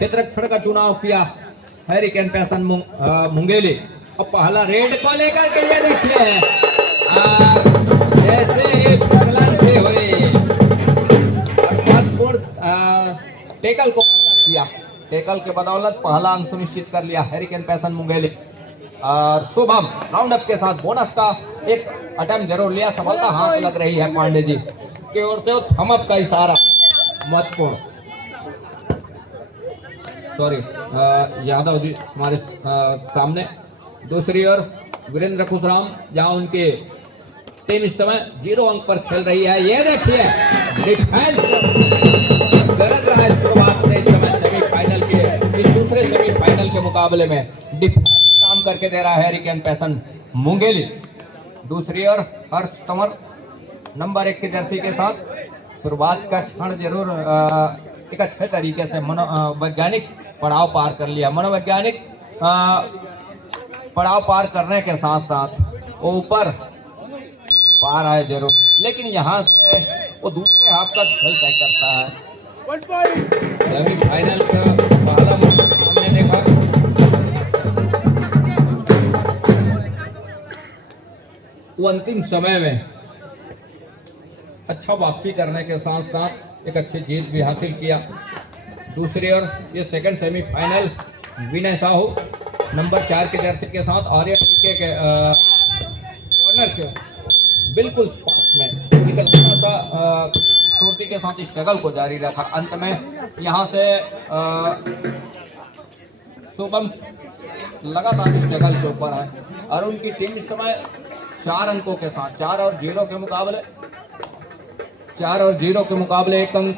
क्षेत्ररक्षण का चुनाव किया हरिकेन पैसन मुंगेली। और पहला रेड को लेकर के ये देखिए ऐसे ही प्रचलन से हुए टेकल को किया। टेकल के बदौलत पहला अंक सुनिश्चित कर लिया हरिकेन पैसन मुंगेली। और शुभम राउंड अप के साथ बोनस का एक अटेम्प्ट जरूर लिया। सफलता हाथ लग रही है पांडे जी की ओर से। थम अप का इशारा महत्वपूर्ण। सॉरी यादव जी हमारे सामने। दूसरी ओर वीरेंद्र खुशराम जहां उनके टीम इस समय 0 अंक पर खेल रही है। ये देखिए डिफेंस गरज रहा है शुरुआत से इस समय सेमीफाइनल के इस दूसरे सेमीफाइनल के मुकाबले में डिफेंस काम करके दे रहा है हरिकेन पैसन मुंगेली। दूसरी ओर हर्ष तंवर नंबर 1 की जर्सी के साथ शुरुआत का क्षण जरूर एक अच्छे तरीके से मनोवैज्ञानिक पड़ाव पार कर लिया। मनोवैज्ञानिक पड़ाव पार करने के साथ साथ ऊपर पार आए जरूर, लेकिन यहाँ से वो दूसरे हाफ का खेल तय करता है। सेमीफाइनल का पहला मैच हमने देखा। वो अंतिम समय में अच्छा वापसी करने के साथ साथ एक अच्छी जीत भी हासिल किया। दूसरी ओर ये सेकंड सेमीफाइनल विनय साहू नंबर 4 के जर्सी के साथ आर्य के कॉर्नर के बिल्कुल पास में एक अच्छा सा खूबसूरती के साथ स्ट्रगल को जारी रखा। अंत में यहाँ से शुभम लगातार स्ट्रगल के ऊपर है और उनकी टीम इस समय 4 अंकों के साथ 4 और 0 के मुकाबले 1 अंक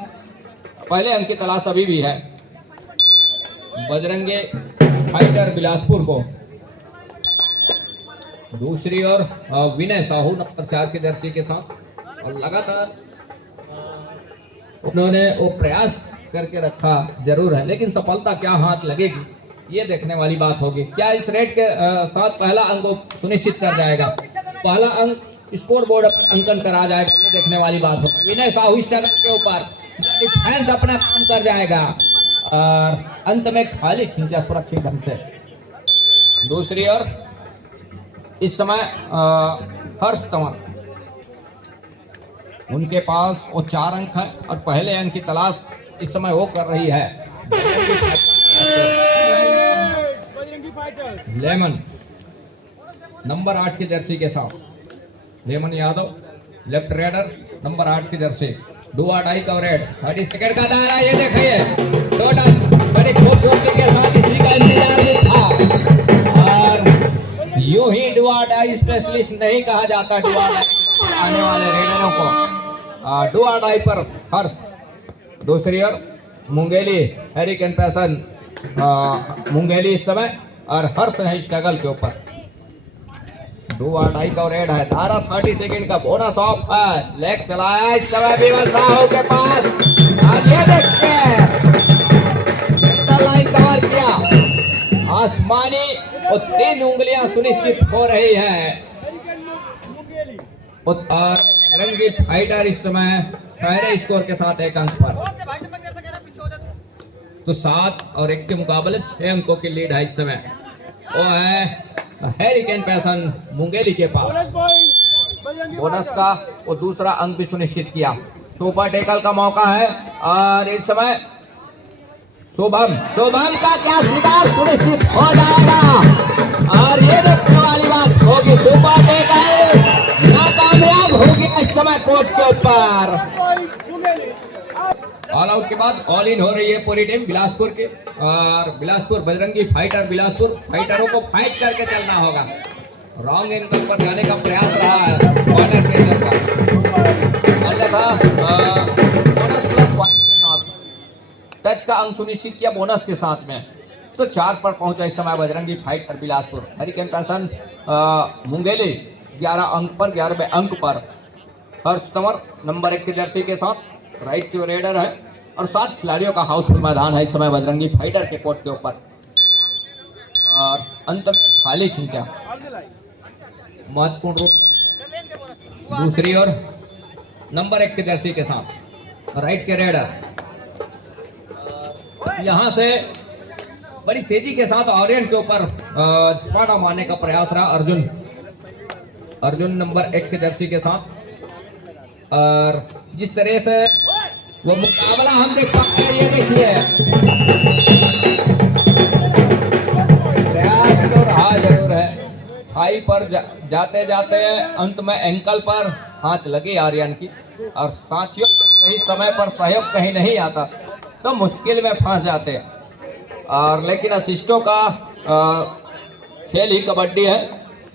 पहले अंक की तलाश अभी भी है बजरंगे फाइटर बिलासपुर को। दूसरी ओर विनय साहू नंबर 4 के जर्सी के साथ और लगातार उन्होंने वो प्रयास करके रखा जरूर है, लेकिन सफलता क्या हाथ लगेगी ये देखने वाली बात होगी। क्या इस रेड के साथ पहला अंक सुनिश्चित कर जाएगा, पहला अंक स्कोर बोर्ड पर अंकन करा जाएगा, ये देखने वाली बात होगी। विनय साहू स्ट्रगल के ऊपर डिफेंस अपना काम कर जाएगा और अंत में खाली खींचा सुरक्षित ढंग से। दूसरी ओर इस समय हर्ष तंवर उनके पास वो 4 अंक है और पहले अंक की तलाश इस समय वो कर रही है लेमन नंबर 8 की जर्सी के साथ। Lemon Yadav left raider number 8 की जर्सी। डू और डाई का रेड 30 सेकंड का दायरा। ये देखिए बड़ी खूबसूरती के साथ इसी का इंतजार भी था और यूं ही डू और डाई स्पेशलिस्ट नहीं कहा जाता डू और डाई आने वाले रेडरों को। डू और डाई पर हर्ष। दूसरी ओर मुंगेली हरिकेन पैसन मुंगेली इस समय और हर्ष है स्ट्रगल के ऊपर। डू और डाई का रेड है धारा 30 सेकंड का बोनस ऑफ है। लेग चलाया इस समय बीमल साहू के पास और ये देखिए लाइन कवर किया आसमानी और 3 उंगलियां सुनिश्चित हो रही है। और रंगी फाइटर इस समय पहले स्कोर के साथ 1 अंक पर, तो 7 और 1 के मुकाबले 6 अंकों की लीड है इस समय। वो है हरिकेन पैसन मुंगेली के पास। बोनस का वो दूसरा अंक भी सुनिश्चित किया। सुपर टेकल का मौका है और इस समय शुभम का क्या सुधार सुनिश्चित हो जाएगा और ये देखने वाली बात होगी सुपर टेकल नाकामयाब होगी इस समय कोर्ट के ऊपर। ऑल आउट के बाद ऑल इन हो रही है पूरी टीम बिलासपुर की और बिलासपुर बजरंगी फाइटर बिलासपुर फाइटरों को फाइट करके चलना होगा। रॉन्ग इनकम पर जाने का प्रयास रहा है कॉर्नर के अंदर का बोनस प्लस पॉइंट के साथ टच का अंक सुनिश्चित किया बोनस के साथ में, तो 4 पर पहुंचा इस समय Bajrangi fighter Bilaspur. Hurricane passion Mungeli 11 अंक पर 11वें अंक पर। हर्ष तंवर नंबर 1 की जर्सी के साथ राइट की रेडर है और 7 खिलाड़ियों का हाउसफुल मैदान है इस समय बजरंगी फाइटर के कोर्ट के ऊपर और अंत में खाली खींचा महत्वपूर्ण रूप। दूसरी ओर नंबर 1 की जर्सी के साथ राइट के रेडर यहाँ से बड़ी तेजी के साथ ऑरियन के ऊपर झपाटा मारने का प्रयास रहा अर्जुन नंबर 1 के जर्सी के साथ। और जिस तरह से वो मुकाबला हम देख पाते हैं, ये देखिए प्रयास तो रहा जरूर है। हाई पर जाते जाते अंत में एंकल पर हाथ लगी आर्यन की, और साथियों सही समय पर सहयोग कहीं नहीं आता तो मुश्किल में फंस जाते हैं। और लेकिन असिस्टों का खेल ही कबड्डी है,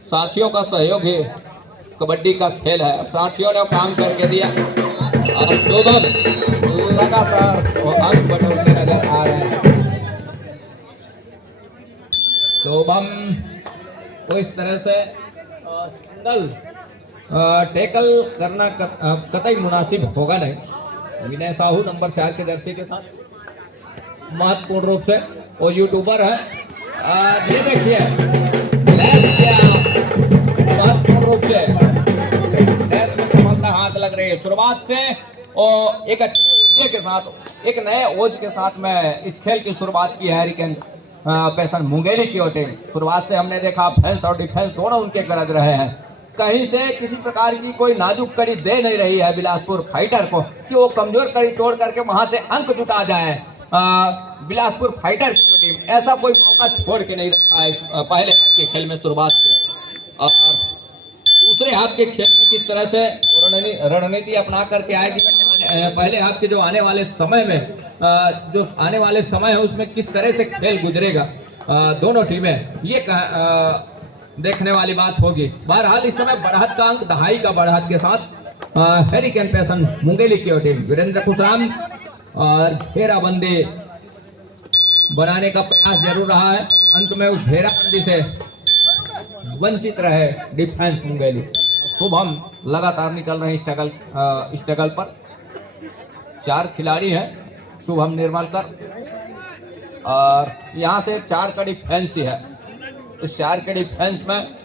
साथियों का सहयोग ही कबड्डी का खेल है। साथियों ने काम करके दिया और शुभम लगातार अंक बटोरते नजर आ रहे हैं। शुभम को इस तरह से सिंगल टैकल करना कतई मुनासिब होगा नहीं। विनय साहू नंबर 4 के जर्सी के साथ महत्वपूर्ण रूप से वो यूट्यूबर है। ये देखिए महत्वपूर्ण रूप से में सफलता हाथ लग रही है। शुरुआत से और एक अच्छे के साथ, एक नए ओज के साथ में इस खेल की शुरुआत की है हरिकेन पैसन मुंगेली की ओर टीम। शुरुआत से हमने देखा ऑफेंस और डिफेंस दोनों उनके गरज रहे हैं। कहीं से किसी प्रकार की कोई नाजुक कड़ी दे नहीं रही है बिलासपुर फाइटर को कि वो कमजोर कड़ी तोड़ करके वहां से अंक जुटा जाए। बिलासपुर फाइटर की टीम ऐसा कोई मौका छोड़ के नहीं रखा है पहले हाफ के खेल में शुरुआत से। और दूसरे हाफ के खेल में किस तरह से रणनीति अपना करके आएगी, पहले हाफ के जो आने वाले समय है उसमें किस तरह से खेल गुजरेगा दोनों टीमें, ये देखने वाली बात होगी। बहरहाल इस समय बढ़त का अंक दहाई का बढ़त के साथ हरिकेन पैसन मुंगेली की टीम वीरेंद्र खुशराम और घेराबंदी बनाने का प्रयास जरूर रहा है। अंत में उस घेराबंदी से वंचित रहे डिफेंस मुंगेली। शुभम लगातार निकल रहे हैं स्ट्रगल पर। 4 खिलाड़ी हैं शुभम निर्मलकर, और यहाँ से 4 का डिफेंस ही है। इस 4 के डिफेंस में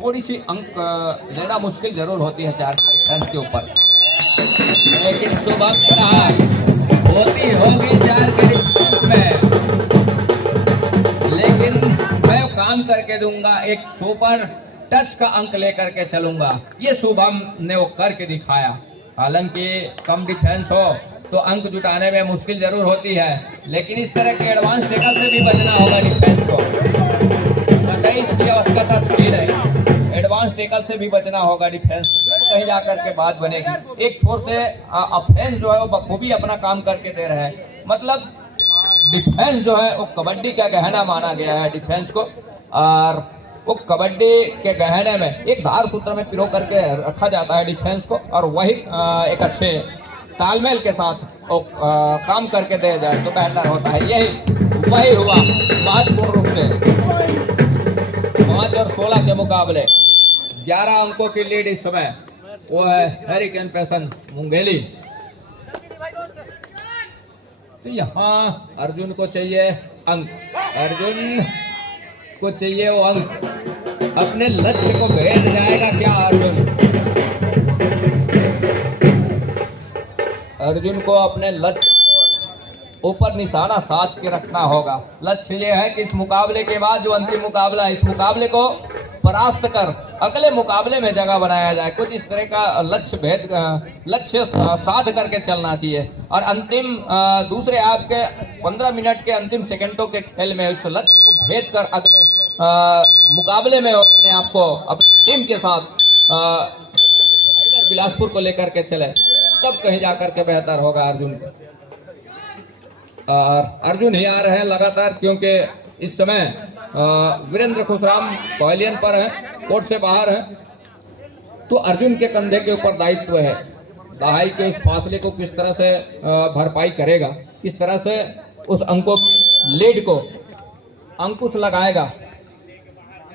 थोड़ी सी अंक लेना मुश्किल जरूर होती है 4 के डिफेंस के ऊपर, लेकिन शुभम ने कहा होगी 4 के डिफेंस में, लेकिन मैं काम करके दूंगा, एक सुपर टच का अंक लेकर के चलूंगा। ये शुभम ने वो करके दिखाया। हालांकि कम डिफेंस हो तो अंक जुटाने में मुश्किल जरूर होती है, लेकिन इस तरह के एडवांस टैकल से भी बचना होगा डिफेंस को। कतई इसकी आवश्यकता थी नहीं, एडवांस टैकल से भी बचना होगा डिफेंस, कहीं जाकर के बात बनेगी। एक छोर से ऑफेंस जो है वो बखूबी अपना काम करके दे रहे हैं। मतलब डिफेंस जो है वो कबड्डी का गहना माना गया है डिफेंस को, और वो कबड्डी के गहने में एक धार सूत्र में पिरो करके रखा जाता है डिफेंस को, और वही एक अच्छे तालमेल के साथ काम करके दे जाए तो बेहतर होता है। वही हुआ महत्वपूर्ण रूप से 5 और 16 के मुकाबले 11 अंकों की लीड इस समय वो है हरिकेन पैसन मुंगेली। तो यहाँ अर्जुन को चाहिए अंक, अर्जुन को चाहिए वो अंक। अपने लक्ष्य को भेद जाएगा क्या अर्जुन को अपने लक्ष्य ऊपर निशाना साध के रखना होगा। लक्ष्य ये है कि इस मुकाबले के बाद जो अंतिम मुकाबला है, इस मुकाबले को परास्त कर अगले मुकाबले में जगह बनाया जाए। कुछ इस तरह का लक्ष्य साध करके चलना चाहिए, और अंतिम दूसरे आपके 15 मिनट के अंतिम सेकंडों के खेल में उस लक्ष्य को भेद कर अगले मुकाबले में अपने आप को अपनी टीम के साथ बिलासपुर को लेकर के चले, तब कहीं जाकर के बेहतर होगा अर्जुन को। और अर्जुन ही आ रहे हैं लगातार, क्योंकि इस समय वीरेंद्र खुशराम पवेलियन पर है, कोर्ट से बाहर है, तो अर्जुन के कंधे के ऊपर दायित्व है। दहाई के उस फासले को किस तरह से भरपाई करेगा, किस तरह से उस अंकों की लीड को अंकुश लगाएगा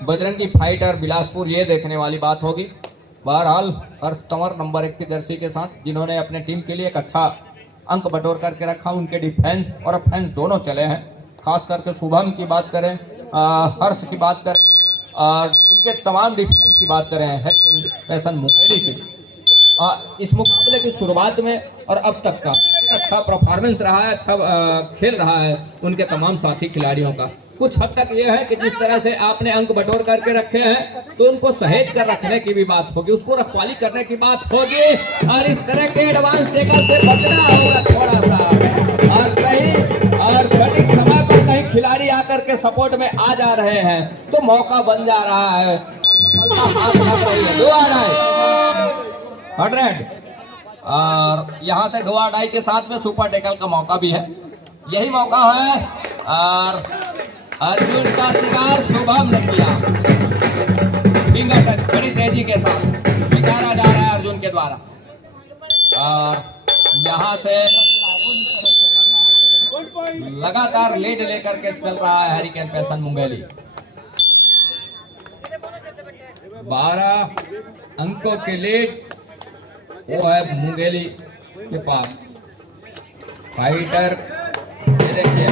बजरंगी फाइटर बिलासपुर, ये देखने वाली बात होगी। बहरहाल हर्ष तंवर नंबर 1 की जर्सी के साथ, जिन्होंने अपने टीम के लिए एक अच्छा अंक बटोर करके रखा, उनके डिफेंस और ऑफेंस दोनों चले हैं। खास करके शुभम की बात करें, हर्ष की बात करें, और उनके तमाम डिफेंस की बात करें, पैसन मुंगेली की, इस मुकाबले की शुरुआत में और अब तक का अच्छा परफॉर्मेंस रहा है, अच्छा खेल रहा है उनके तमाम साथी खिलाड़ियों का। कुछ हद तक ये है कि जिस तरह से आपने अंक बटोर करके रखे हैं तो उनको सहेज कर रखने की भी बात होगी, उसको रखवाली करने की बात होगी, और इस तरह के एडवांस टेकल से बचना होगा थोड़ा सा, और सही और सटीक समय पर कहीं खिलाड़ी आकर के सपोर्ट में आ जा रहे हैं तो मौका बन जा रहा है। और यहाँ से डोआ डाई के साथ में सुपर टेकल का मौका भी है, यही मौका है। और अर्जुन का शिकार शुभम ने किया, फिंगर टच बड़ी तेजी के साथ स्वीकारा जा रहा है अर्जुन के द्वारा। और यहाँ से लगातार लीड लेकर के चल रहा है हरिकेन पैसन मुंगेली। 12 अंकों के लीड वो है मुंगेली के पास। फाइटर ये देखिए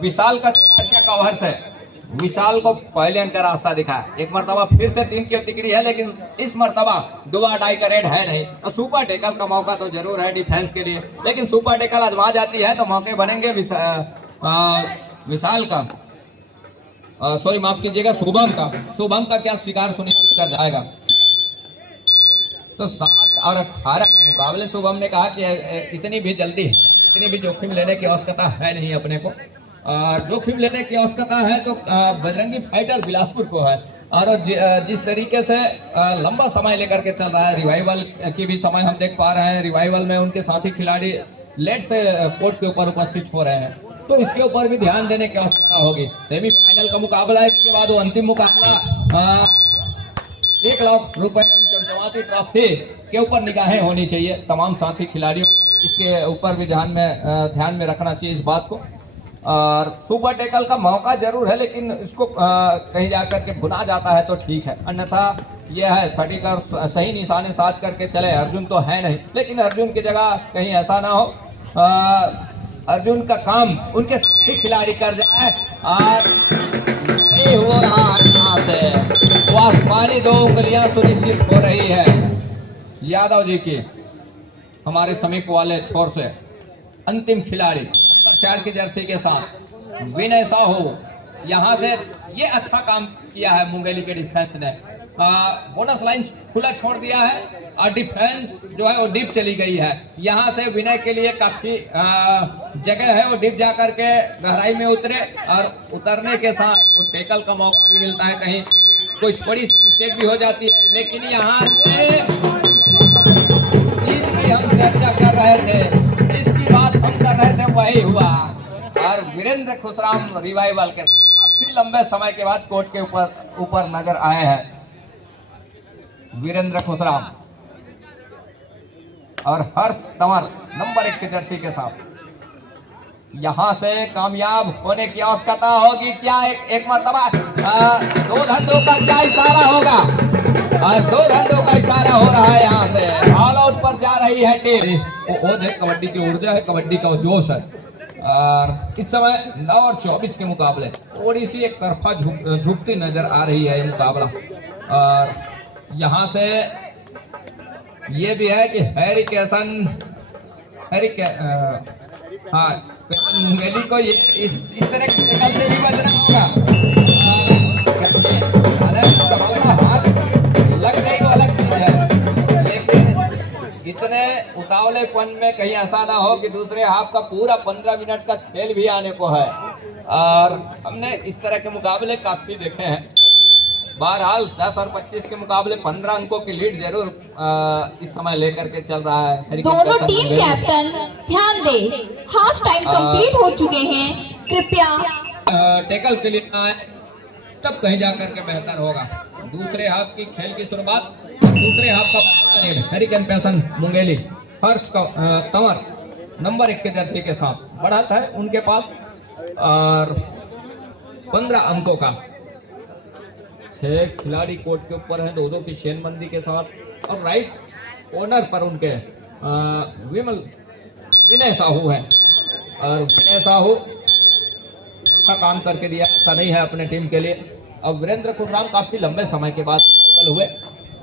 विशाल का क्या कवर्स है, विशाल को पहले अंक का रास्ता दिखा है, एक मरतबा फिर से 3 की तिकड़ी है, लेकिन इस मरतबा दुआ डाई का रेड है नहीं। और सुपर टेकल का मौका तो जरूर है डिफेंस के लिए, लेकिन सुपर टेकल आजमा जाती है तो मौके बनेंगे विशाल का, सॉरी माफ कीजिएगा शुभम का क्या शिकार सुनिश्चित कर जाएगा। तो 7 और 18 के मुकाबले शुभम ने कहा कि इतनी भी जल्दी इतनी भी जोखिम लेने की आवश्यकता है नहीं अपने को, जोखिम लेने की आवश्यकता है तो बजरंगी फाइटर बिलासपुर को है। और जिस तरीके से लंबा समय लेकर के चल रहा है, रिवाइवल की भी समय हम देख पा रहे हैं, रिवाइवल में उनके साथी खिलाड़ी लेट से कोर्ट के ऊपर उपस्थित हो रहे हैं, तो इसके ऊपर भी ध्यान देने की आवश्यकता होगी। सेमीफाइनल का मुकाबला है, इसके बाद वो अंतिम मुकाबला 1 लाख रुपए चमचमाती ट्रॉफी के ऊपर निगाहें होनी चाहिए तमाम साथी खिलाड़ियों, इसके ऊपर भी ध्यान में रखना चाहिए इस बात को। और सुपर टेकल का मौका जरूर है, लेकिन इसको कहीं जाकर के भुना जाता है तो ठीक है, अन्यथा यह है सटीक और सही निशाने साध करके चले। अर्जुन तो है नहीं, लेकिन अर्जुन की जगह कहीं ऐसा ना हो अर्जुन का काम उनके साथी खिलाड़ी कर जाए। और ये हो रहा है यहाँ से वो आसमानी 2 उंगलियां सुनिश्चित हो रही है यादव जी की, हमारे समीप वाले छोर से अंतिम खिलाड़ी 4 की जर्सी के साथ विनय साहू। यहाँ से ये अच्छा काम किया है मुंगेली के डिफेंस ने, बोनस लाइन खुला छोड़ दिया है और डिफेंस जो है वो डीप चली गई है। यहाँ से विनय के लिए काफी जगह है, वो डीप जा करके गहराई में उतरे, और उतरने के साथ वो टेकल का मौका भी मिलता है, कहीं कोई बड़ी मिस्टेक भी हो जाती है। लेकिन यहाँ से जिसकी हम चर्चा कर रहे थे, जिसकी बात हम कर रहे थे, वही हुआ। और वीरेंद्र खुशराम रिवाइवल के काफी लंबे समय के बाद कोर्ट के ऊपर नजर आए हैं वीरेंद्र खुशराम। और हर्ष तंवर नंबर 1 की जर्सी के साथ यहां से कामयाब होने की आवश्यकता होगी। क्या एक मरतबा 2 धंधों का क्या इशारा होगा, 2 धंधों का इशारा हो रहा है। यहाँ से ऑल आउट पर जा रही है टीम। वो देख कबड्डी की ऊर्जा है, कबड्डी का जोश है। और इस समय 9 और 24 के मुकाबले थोड़ी सी एक तरफा झुकती नजर आ रही है ये मुकाबला। और यहाँ से ये भी है कि मुंगेली को इस तरह की टेकल से भी बचना होगा। हाथ लग गई वो अलग चीज है, लेकिन इतने उतावलेपन में कहीं ऐसा ना हो कि दूसरे हाफ का पूरा 15 मिनट का खेल भी आने को है। और हमने इस तरह के मुकाबले काफी देखे हैं। बहरहाल 10 और 25 के मुकाबले 15 अंकों की लीड जरूर इस समय लेकर के चल रहा है। दोनों टीम कैप्टन ध्यान दे, हाफ टाइम कंप्लीट हो चुके हैं, कृपया टेकल के लिए आए तब कहीं जाकर के बेहतर होगा। दूसरे हाफ की खेल की शुरुआत, दूसरे हाफ का हरिकेन पैसन मुंगेली हर्ष तंवर नंबर 1 के जर्सी के साथ बढ़त है उनके पास, और 15 अंकों का 6 खिलाड़ी कोर्ट के ऊपर हैं, 2-2 की चेनबंदी के साथ। और राइट कॉर्नर पर उनके विनय साहू है। और विनय साहू अच्छा काम करके दिया, ऐसा नहीं है अपने टीम के लिए। अब वीरेंद्र खुशराम काफी लंबे समय के बाद रिवाइवल हुए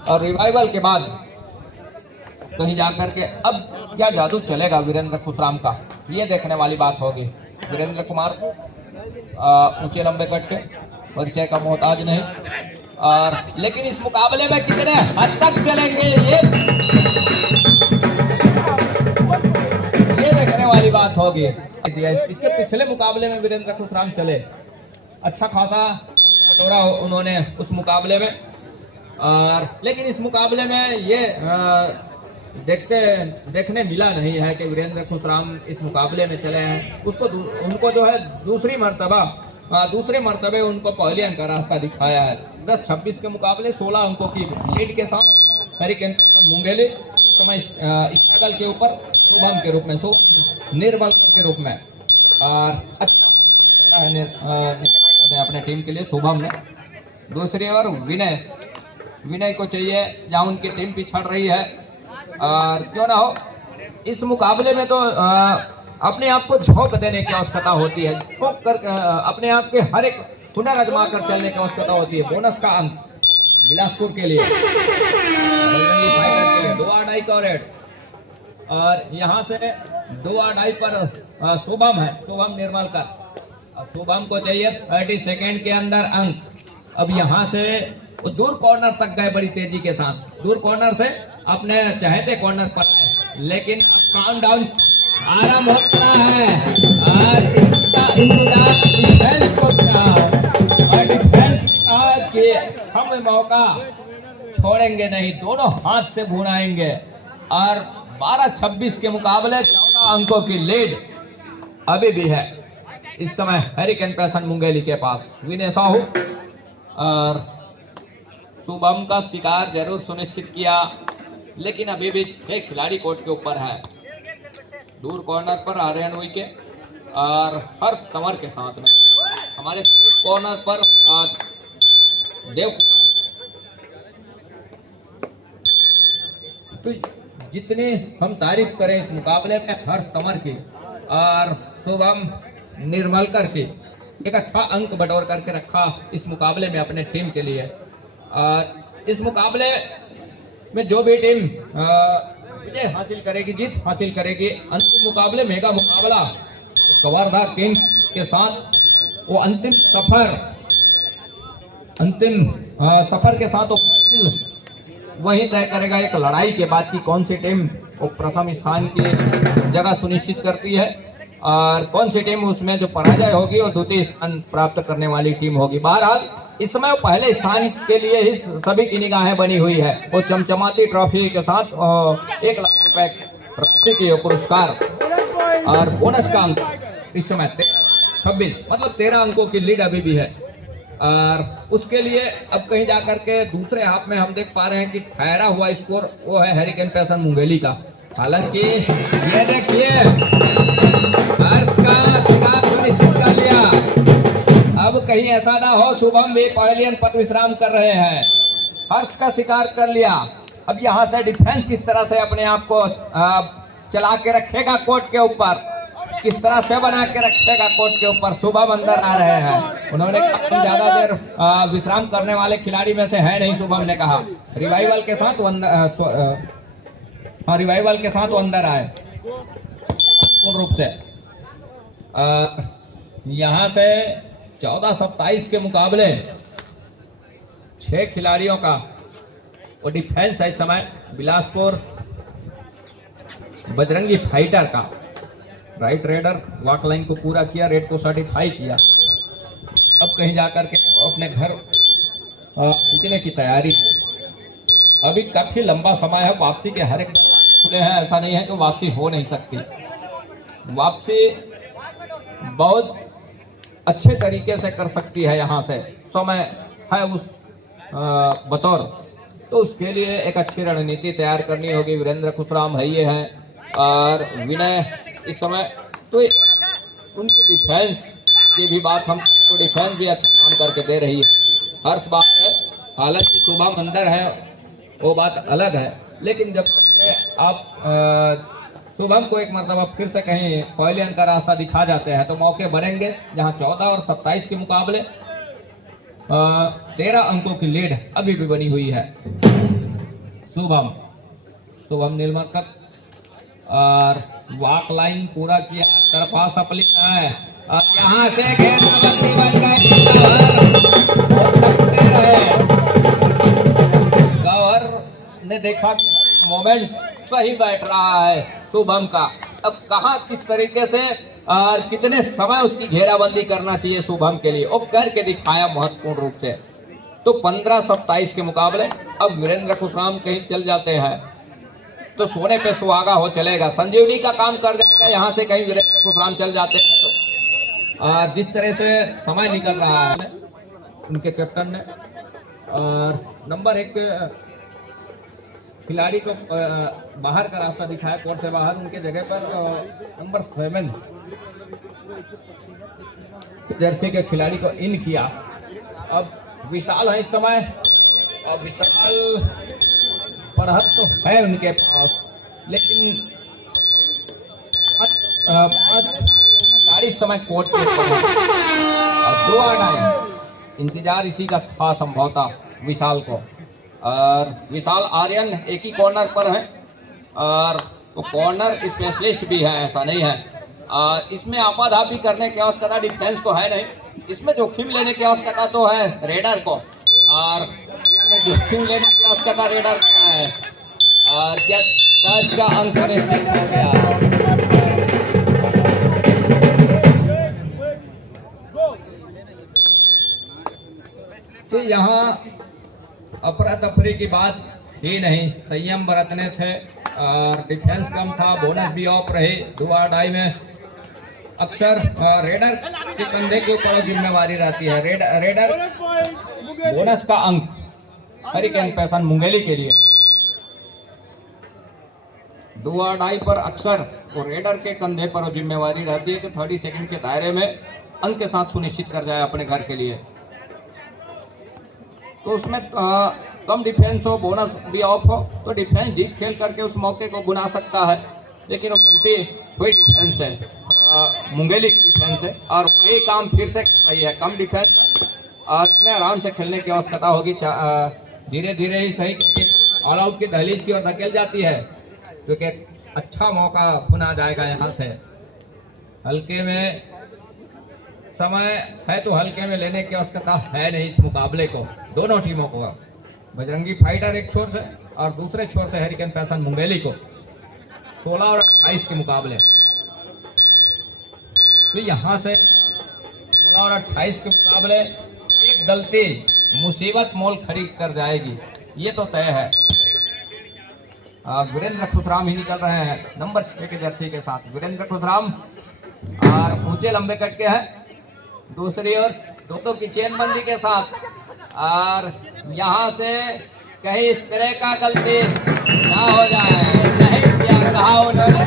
और रिवाइवल के बाद कहीं जाकर के अब क्या जादू चलेगा वीरेंद्र खुशराम का, ये देखने वाली बात होगी। वीरेंद्र कुमार ऊंचे लंबे कट के परिचय का मोहताज नहीं, और लेकिन इस मुकाबले में कितने हद तक चलेंगे ये देखने वाली बात होगी। इसके पिछले मुकाबले में वीरेंद्र खुशराम चले, अच्छा खासा बटोरा उन्होंने उस मुकाबले में, और लेकिन इस मुकाबले में ये देखने मिला नहीं है कि वीरेंद्र खुशराम इस मुकाबले में चले हैं। उनको जो है दूसरे मर्तबे उनको पहले अंक का रास्ता दिखाया है। 10-26 के मुकाबले 16 अंकों की लीड के साथ हरिकेन मुंगेली समय स्ट्रगल के ऊपर शुभम के रूप में, निर्मल के रूप में, और अच्छा अपने टीम के लिए शुभम ने। दूसरी ओर विनय को चाहिए जहां उनकी टीम पिछड़ रही है, और क्यों ना हो इस मुकाबले में तो अपने आप को झोंक देने की आवश्यकता होती है, झोंक कर अपने आप के हर एक हुनर आजमा कर चलने की आवश्यकता होती है। बोनस का अंक बिलासपुर के लिए, बजरंगी फाइटर के लिए 2 आड़ाई का रेड, और यहाँ से 2 आड़ाई पर शुभम निर्मलकर। शुभम को चाहिए 30 सेकेंड के अंदर अंक। अब यहाँ से वो दूर कॉर्नर तक गए बड़ी तेजी के साथ, दूर कॉर्नर से अपने चाहते कॉर्नर पर आए, लेकिन काउंटडाउन आरंभ हो रहा है और इसका इंतजार डिफेंस को था, और डिफेंस कहा कि हम मौका छोड़ेंगे नहीं, दोनों हाथ से भुनाएंगे, और 12-26 के मुकाबले 14 अंकों की लीड अभी भी है इस समय हरिकेन पैशन मुंगेली के पास। विनय साहू और शुभम का शिकार जरूर सुनिश्चित किया, लेकिन अभी भी 6 खिलाड़ी कोर्ट के ऊपर है। दूर कॉर्नर पर आर्यन के और हर्ष तंवर के साथ में हमारे कॉर्नर पर देव। तो जितनी हम तारीफ करें इस मुकाबले में हर्ष तंवर की और शुभम निर्मलकर की, एक अच्छा अंक बटोर करके रखा इस मुकाबले में अपने टीम के लिए। इस मुकाबले में जो भी टीम विजय हासिल करेगी, जीत हासिल करेगी, अंतिम मुकाबले मेगा मुकाबला कवर्धा किंग के साथ वो अंतिम सफर के साथ वही तय करेगा एक लड़ाई के बाद की कौन सी टीम वो प्रथम स्थान की जगह सुनिश्चित करती है, और कौन सी टीम उसमें जो पराजय होगी वो द्वितीय स्थान प्राप्त करने वाली टीम होगी। बहरहाल इस समय वो पहले स्थान के लिए ही सभी की निगाहें बनी हुई है। वो चमचमाती ट्रॉफी के साथ 1 लाख रुपए राशि के पुरस्कार और बोनस का अंक इस समय 26 मतलब 13 अंकों की लीड अभी भी है, और उसके लिए अब कहीं जाकर के दूसरे हाफ में हम देख पा रहे हैं कि ठहरा हुआ स्कोर वो है हरिकेन पैशन मुंगेली का। हालांकि ये देखिए हर्ष का शिकार सुनिश्चित कर लिया। अब कहीं ऐसा ना हो शुभम भी पवेलियन पर विश्राम कर रहे हैं, हर्ष का शिकार कर लिया। अब यहाँ से डिफेंस किस तरह से अपने आप को चला के रखेगा कोर्ट के ऊपर, किस तरह से बना के रखेगा कोर्ट के ऊपर। शुभम अंदर आ रहे हैं, उन्होंने काफी ज्यादा देर विश्राम करने वाले खिलाड़ी में से है नहीं। शुभम ने कहा रिवाइवल के साथ वो अंदर आए पूर्ण रूप से। यहाँ से 14-27 के मुकाबले 6 खिलाड़ियों का वो डिफेंस है इस समय। बिलासपुर बजरंगी फाइटर का राइट रेडर वॉक लाइन को पूरा किया, रेड को सर्टिफाई किया। अब कहीं जाकर के अपने घर पहुंचने की तैयारी। अभी काफी लंबा समय है, वापसी के हर एक खुले हैं, ऐसा नहीं है कि वापसी हो नहीं सकती। वापसी बहुत अच्छे तरीके से कर सकती है, यहाँ से समय है उस बतौर, तो उसके लिए एक अच्छी रणनीति तैयार करनी होगी। वीरेंद्र खुशराम भैये हैं और विनय इस समय, तो उनकी डिफेंस की भी बात हम तो डिफेंस भी अच्छा काम करके दे रही है, हर्ष बात है। हालांकि शुभम अंदर है वो बात अलग है, लेकिन जब आप शुभम को एक मरतबा फिर से कहीं पवेलियन का रास्ता दिखा जाते हैं तो मौके बनेंगे, जहां 14 और 27 के मुकाबले 13 अंकों की लीड अभी भी बनी हुई है। शुभम नीलमरकत और वॉक लाइन पूरा किया, तरफा सपली है और यहाँ से घेराबंदी बन गई। गौहर ने देखा कि मोमेंट सही बैठ रहा है शुभम का, अब कहां किस तरीके से और कितने समय उसकी घेराबंदी करना चाहिए शुभम के लिए, वो करके दिखाया महत्वपूर्ण रूप से। तो 15-27 के मुकाबले अब वीरेंद्र खुशराम कहीं चल जाते हैं तो सोने पे सुहागा हो चलेगा, संजीवनी का काम कर जाएगा। यहाँ से कहीं वीरेंद्र खुशराम चल जाते हैं तो जिस तरह से समय निकल रहा है उनके कैप्टन ने, और नंबर 1 खिलाड़ी को बाहर का रास्ता दिखाया, कोर्ट से बाहर, उनके जगह पर नंबर 7 जर्सी के खिलाड़ी को इन किया। अब विशाल है इस समय, और विशाल बढ़त तो है उनके पास, लेकिन 5 समय कोर्ट के ऊपर है और 2 आउट। इंतजार इसी का था संभवतः विशाल को, और विशाल आर्यन एक ही कॉर्नर पर है और वो कॉर्नर स्पेशलिस्ट भी है, ऐसा नहीं है। इसमें आपाधापी करने की आवश्यकता डिफेंस को है नहीं, इसमें जोखिम लेने की आवश्यकता तो है रेडर को, और जोखिम लेने की आवश्यकता रेडर का है। और क्या टच का अंक सुनिश्चित हो गया। तो यहाँ अफरा तफरी की बात ही नहीं, संयम बरतने थे और डिफेंस कम था, बोनस भी ऑफ रहे। 2 आउट में अक्सर रेडर के कंधे के ऊपर जिम्मेवारी रहती है। रेडर बोनस का अंक हरिकेन पैसन मुंगेली के लिए 2 आउट पर अक्सर वो रेडर के कंधे पर जिम्मेवारी रहती है कि 30 सेकंड के दायरे में अंक के साथ सुनिश्चित कर जाए अपने घर के लिए। तो उसमें कम डिफेंस हो, बोनस भी ऑफ हो, तो डिफेंस डीप खेल करके उस मौके को बुना सकता है, लेकिन वो गलती हुई डिफेंस है, मुंगेली की डिफेंस है, और वही काम फिर से कर रही है। कम डिफेंस और इसमें आराम से खेलने की आवश्यकता होगी। धीरे धीरे ही सही ऑल आउट की दहलीज की ओर धकेल जाती है, क्योंकि अच्छा मौका बुना जाएगा। यहाँ से हल्के में समय है तो हल्के में लेने की आवश्यकता है नहीं इस मुकाबले को, दोनों टीमों को। बजरंगी फाइटर एक छोर से और दूसरे छोर से हरिकेन पैसन मुंगेली को 16 और 28 के मुकाबले। तो यहाँ से 16 और 28 के मुकाबले एक गलती मुसीबत मोल खड़ी कर जाएगी, ये तो तय है। वीरेंद्र खुशराम ही निकल रहे हैं नंबर 6 के जर्सी के साथ। वीरेंद्र खुशराम और ऊंचे लंबे कट के हैं, दूसरी ओर दोनों की चेनबंदी के साथ, और यहाँ से कहीं इस तरह का गलती ना हो जाए। नहीं किया कहा उन्होंने,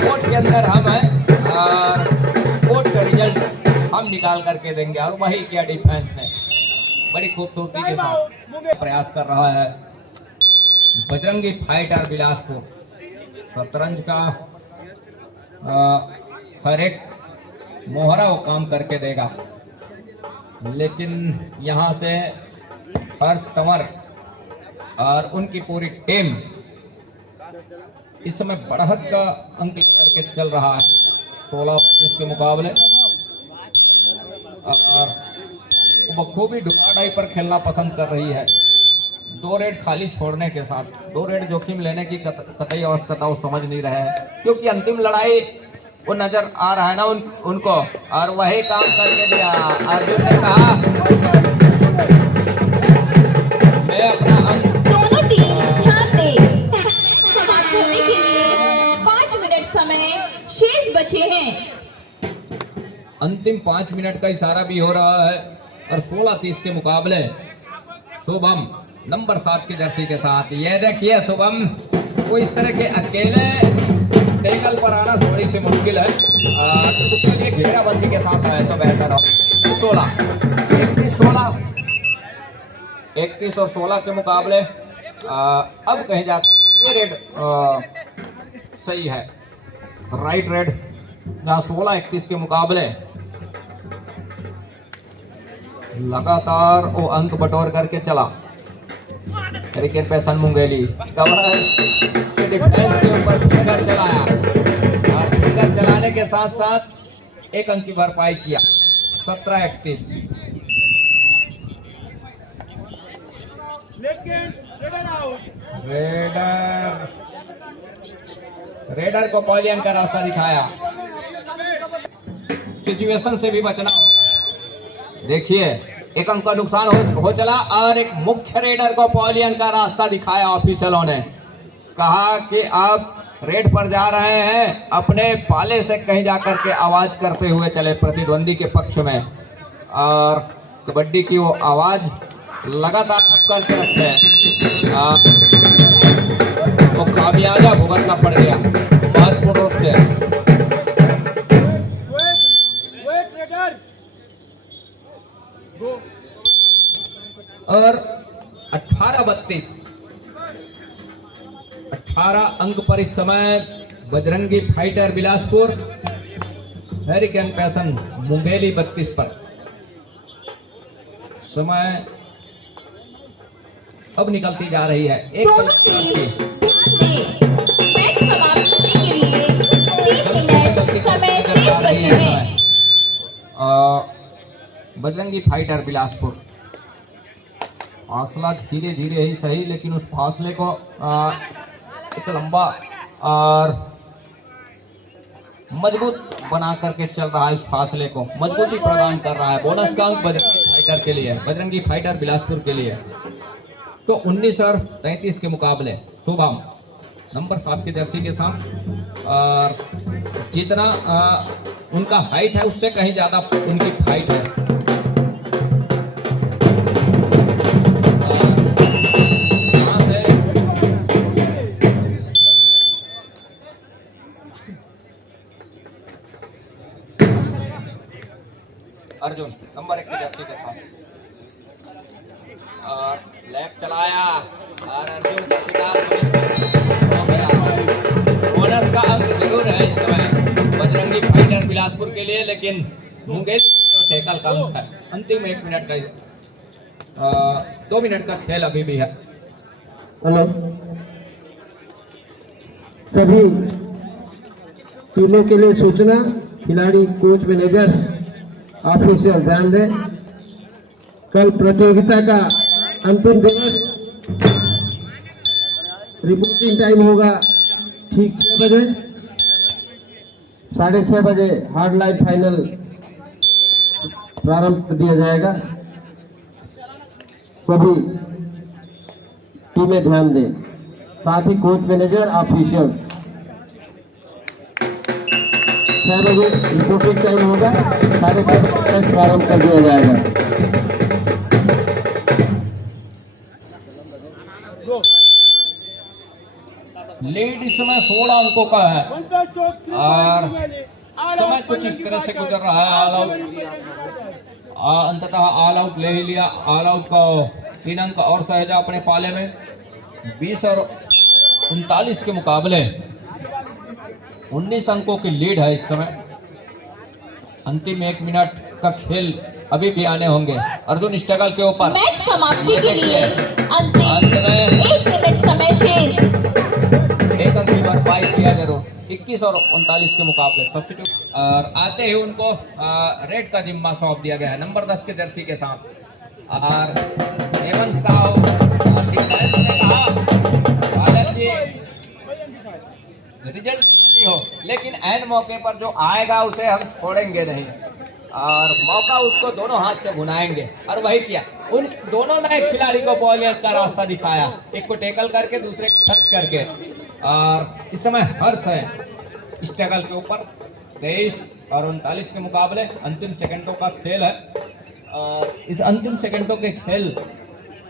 कोर्ट के अंदर हम हैं और कोर्ट का रिजल्ट हम निकाल करके देंगे, और वही किया डिफेंस ने बड़ी खूबसूरती के साथ प्रयास कर रहा है बजरंगी फाइटर बिलासपुर। शतरंज का हर एक मोहरा वो काम करके देगा, लेकिन यहाँ से हर्ष तंवर और उनकी पूरी टीम इस समय बढ़त का अंक करके चल रहा है 16 के मुकाबले, और बखूबी डुबाडाई पर खेलना पसंद कर रही है। 2 रेड खाली छोड़ने के साथ 2 रेड जोखिम लेने की कतई आवश्यकता वो समझ नहीं रहे हैं, क्योंकि अंतिम लड़ाई वो नजर आ रहा है ना उनको, और वही काम करके दिया। अर्जुन ने कहा मैं अपना दोनों टीम ध्यान दे, समाप्त होने के लिए 5 मिनट समय शेष बचे हैं। अंतिम 5 मिनट का इशारा भी हो रहा है, और 16-30 के मुकाबले शुभम नंबर 7 की जर्सी के साथ। ये देखिए शुभम को इस तरह के अकेले टेकल पर आना थोड़ी सी मुश्किल है, उसके लिए घेराबंदी के साथ आए तो बेहतर हो। 31 और 16 के मुकाबले अब कहीं जा ये रेड सही है। राइट रेड जहाँ 16-31 के मुकाबले लगातार वो अंक बटोर करके चला। क्रिकेट पैसन मुंगेली कवर के डिफेंस के ऊपर फिंगर चलाया और फिंगर चलाने के साथ साथ एक अंक की भरपाई किया। 17-31। रेडर को पॉलियन का रास्ता दिखाया। सिचुएशन से भी बचना होगा। देखिए एक अंक का नुकसान हो चला और एक मुख्य रेडर को पॉलियन का रास्ता दिखाया। ऑफिशियलों ने कहा कि आप रेड पर जा रहे हैं, अपने पाले से कहीं जाकर के आवाज करते हुए चले प्रतिद्वंदी के पक्ष में। और कबड्डी की वो आवाज लगातार करके रखे। वो खामियाजा भुगतना पड़ गया महत्वपूर्ण रूप से। और 18-32 18 अंक पर इस समय Bajrangi fighter Bilaspur, hurricane passion Mungeli 32 पर। समय अब निकलती जा रही है। एक मैच समाप्ति के लिए 3 मिनट समय शेष बचे हैं। बजरंगी फाइटर बिलासपुर फासला धीरे धीरे ही सही, लेकिन उस फासले को एक लंबा और मजबूत बना करके चल रहा है। इस फासले को मजबूती प्रदान कर रहा है। बोनस का अंक बजरंगी फाइटर के लिए, बजरंगी फाइटर बिलासपुर के लिए। तो 19 और 33 के मुकाबले शुभम नंबर 7 की जर्सी के साथ। और जितना उनका हाइट है उससे कहीं ज्यादा उनकी फाइट है। अर्जुन नंबर 1 की जर्सी के साथ और लेफ्ट चलाया और अर्जुन का शिकार हो गया। बोनस का अंक जरूर है इस समय बजरंगी फाइटर बिलासपुर के लिए, लेकिन मुंगेर टैकल का अंक है। अंतिम 1 मिनट का 2 मिनट का खेल अभी भी है। हेलो, सभी टीमों के लिए सूचना, खिलाड़ी, कोच, मैनेजर, ऑफिशियल ध्यान दें। कल प्रतियोगिता का अंतिम दिवस। रिपोर्टिंग टाइम होगा ठीक 6 बजे। 6:30 बजे हार्ड लाइट फाइनल प्रारंभ कर दिया जाएगा। सभी टीमें ध्यान दें, साथ ही कोच, मैनेजर, ऑफिशियल्स। 6 बजे रिपोर्टिंग टाइम होगा। 6:30 बजे तक प्रारंभ कर दिया जाएगा। लीड इस समय 16 अंकों का है और समय कुछ इस तरह से गुजर रहा है। ऑल आउट अंततः ऑल आउट ले ही लिया। ऑल आउट का 3 अंक और सहेजा अपने पाले में। 20 और 39 के मुकाबले 19 अंकों की लीड है इस समय। अंतिम 1 मिनट का खेल अभी भी आने होंगे। अर्जुन स्ट्रगल के ऊपर मैच समाप्ति के लिए अंतिम अंत में 1 मिनट समय शेष। एक अंक की भरपाई किया जरूर। 21 और 39 के मुकाबले सब्स्टिट्यूट और आते ही उनको रेड का जिम्मा सौंप दिया गया है नंबर 10 के जर्सी के साथ। और हेमंत साहब ने कहा बालक जी रिजल्ट भी हो, लेकिन एन मौके पर जो आएगा उसे हम छोड़ेंगे नहीं और मौका उसको दोनों हाथ से भुनाएंगे। और वही किया। उन दोनों नए खिलाड़ी को बॉलिंग का रास्ता दिखाया, एक को टैकल करके दूसरे को टच करके। और इस समय हर्ष है स्ट्रगल के ऊपर। 23 और 39 के मुकाबले अंतिम सेकंडों का खेल है। और इस अंतिम सेकंडों के खेल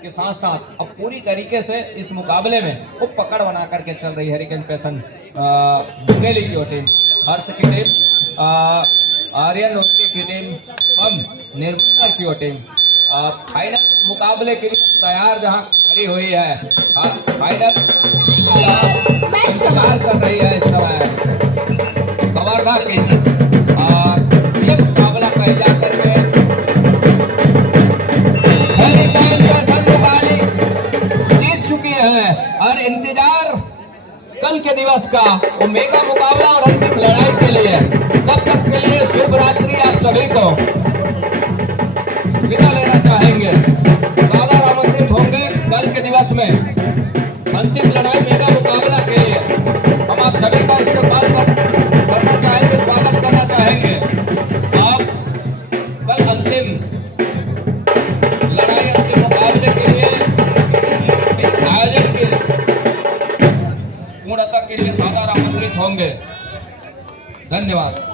के साथ साथ अब पूरी तरीके से इस मुकाबले में वो पकड़ बना करके चल रही है हरिकेन पैसन मुंगेली की टीम, हर्ष की टीम, आर्यन की टीम, हम निर्मल की टीम फाइनल मुकाबले के लिए तैयार जहां खड़ी हुई है। फाइनल मैच इंतजार कर रही है इस समय कवर्धा की, और ये मुकाबला कहे जाकर के जीत चुकी है। और इंतजार कल के दिवस का वो मेगा मुकाबला और अंतिम लड़ाई के लिए, तब तक के लिए शुभ रात्रि आप सभी को विदा लेना चाहेंगे। दादा आमंत्रित होंगे कल के दिवस में अंतिम लड़ाई मेगा मुकाबला के लिए। हम आप सभी का इस्तेमाल करना चाहेंगे, स्वागत करना चाहेंगे। आप कल अंतिम लड़ाई, अंतिम मुकाबले के लिए इस आयोजन के पूर्णता के लिए सादर आमंत्रित होंगे। धन्यवाद।